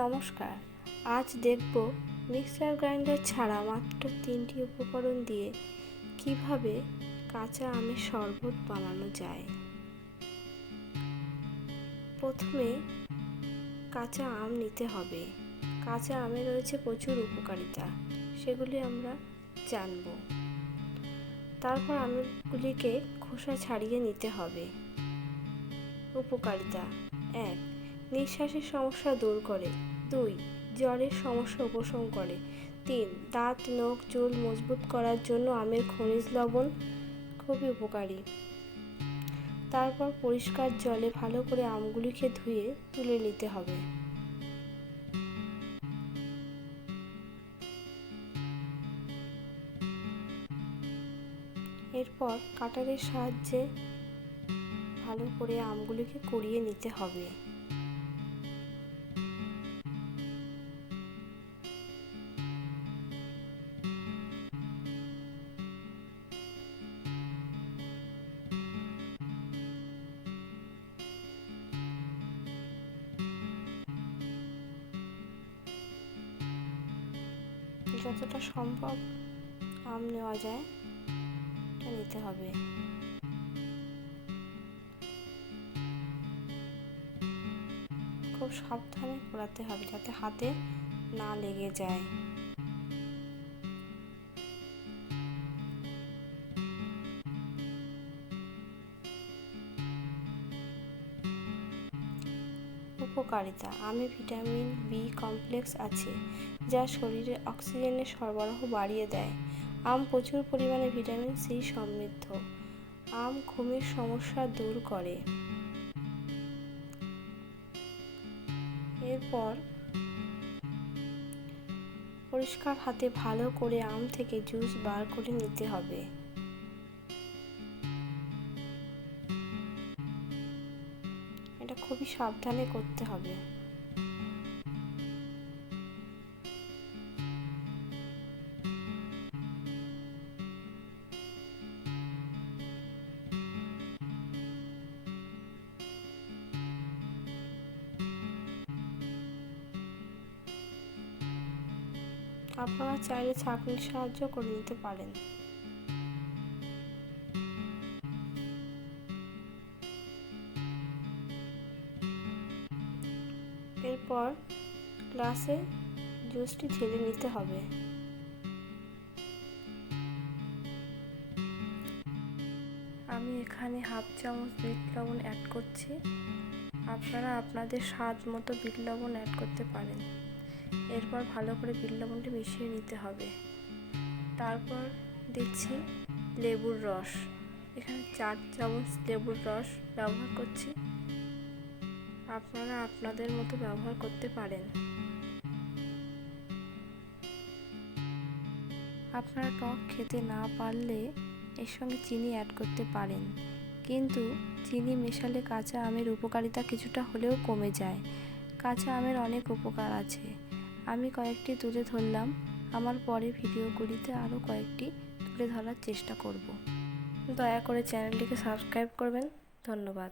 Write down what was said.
নমস্কার, আজ দেখব মিক্সার গ্রাইন্ডার ছাড়া মাত্র 3টি উপকরণ দিয়ে কিভাবে কাঁচা আমের শরবত বানানো যায়। প্রথমে কাঁচা আম নিতে হবে। কাঁচা আমে রয়েছে প্রচুর উপকারিতা, সেগুলি আমরা জানব। তারপর আমগুলিকে খোসা ছাড়িয়ে নিতে হবে। উপকারিতা: 1. নিঃশ্বাসের সমস্যা দূর করে। 2. জ্বরের সমস্যা উপশম করে। 3. দাঁত, নখ, চুল মজবুত করার জন্য আমের খনিজ লবণ খুবই উপকারী। তারপর পরিষ্কার জলে ভালো করে আমগুলিকে ধুয়ে তুলে নিতে হবে। এরপর কাটারের সাহায্যে ভালো করে আমগুলিকে কুড়িয়ে নিতে হবে। যতটা সম্ভব আম নেওয়া যায় এটা নিতে হবে। খুব সাবধানে কোড়াতে হবে যাতে হাতে না লেগে যায়। উপকারিতা: আমে ভিটামিন বি কমপ্লেক্স আছে, যা শরীরে অক্সিজেনের সরবরাহ বাড়িয়ে দেয়। আম প্রচুর পরিমাণে ভিটামিন সি সমৃদ্ধ। আম ঘুমের সমস্যা দূর করে। এরপর পরিষ্কার হাতে ভালো করে আম থেকে জুস বার করে নিতে হবে। এটা খুবই সাবধানে করতে হবে। আপনারা চাইলে ছাঁকনির সাহায্য করে নিতে পারেন। এরপর গ্লাসে জুসটি ঢেলে নিতে হবে। আমি এখানে হাফ চামচ বিট লবণ অ্যাড করছি। আপনারা আপনাদের স্বাদ মতো বিট লবণ অ্যাড করতে পারেন। এরপর ভালো করে বিট লবণটি মিশিয়ে নিতে হবে। তারপর দিচ্ছি লেবুর রস। এখানে 4 চামচ লেবুর রস ব্যবহার করছি। আপনারা আপনাদের মতো ব্যবহার করতে পারেন। আপনারা টক খেতে না পারলে এর সঙ্গে চিনি অ্যাড করতে পারেন, কিন্তু চিনি মেশালে কাঁচা আমের উপকারিতা কিছুটা হলেও কমে যায়। কাঁচা আমের অনেক উপকার আছে, আমি কয়েকটি তুলে ধরলাম। আমার পরে ভিডিওগুলিতে আরও কয়েকটি তুলে ধরার চেষ্টা করব। দয়া করে চ্যানেলটিকে সাবস্ক্রাইব করবেন। ধন্যবাদ।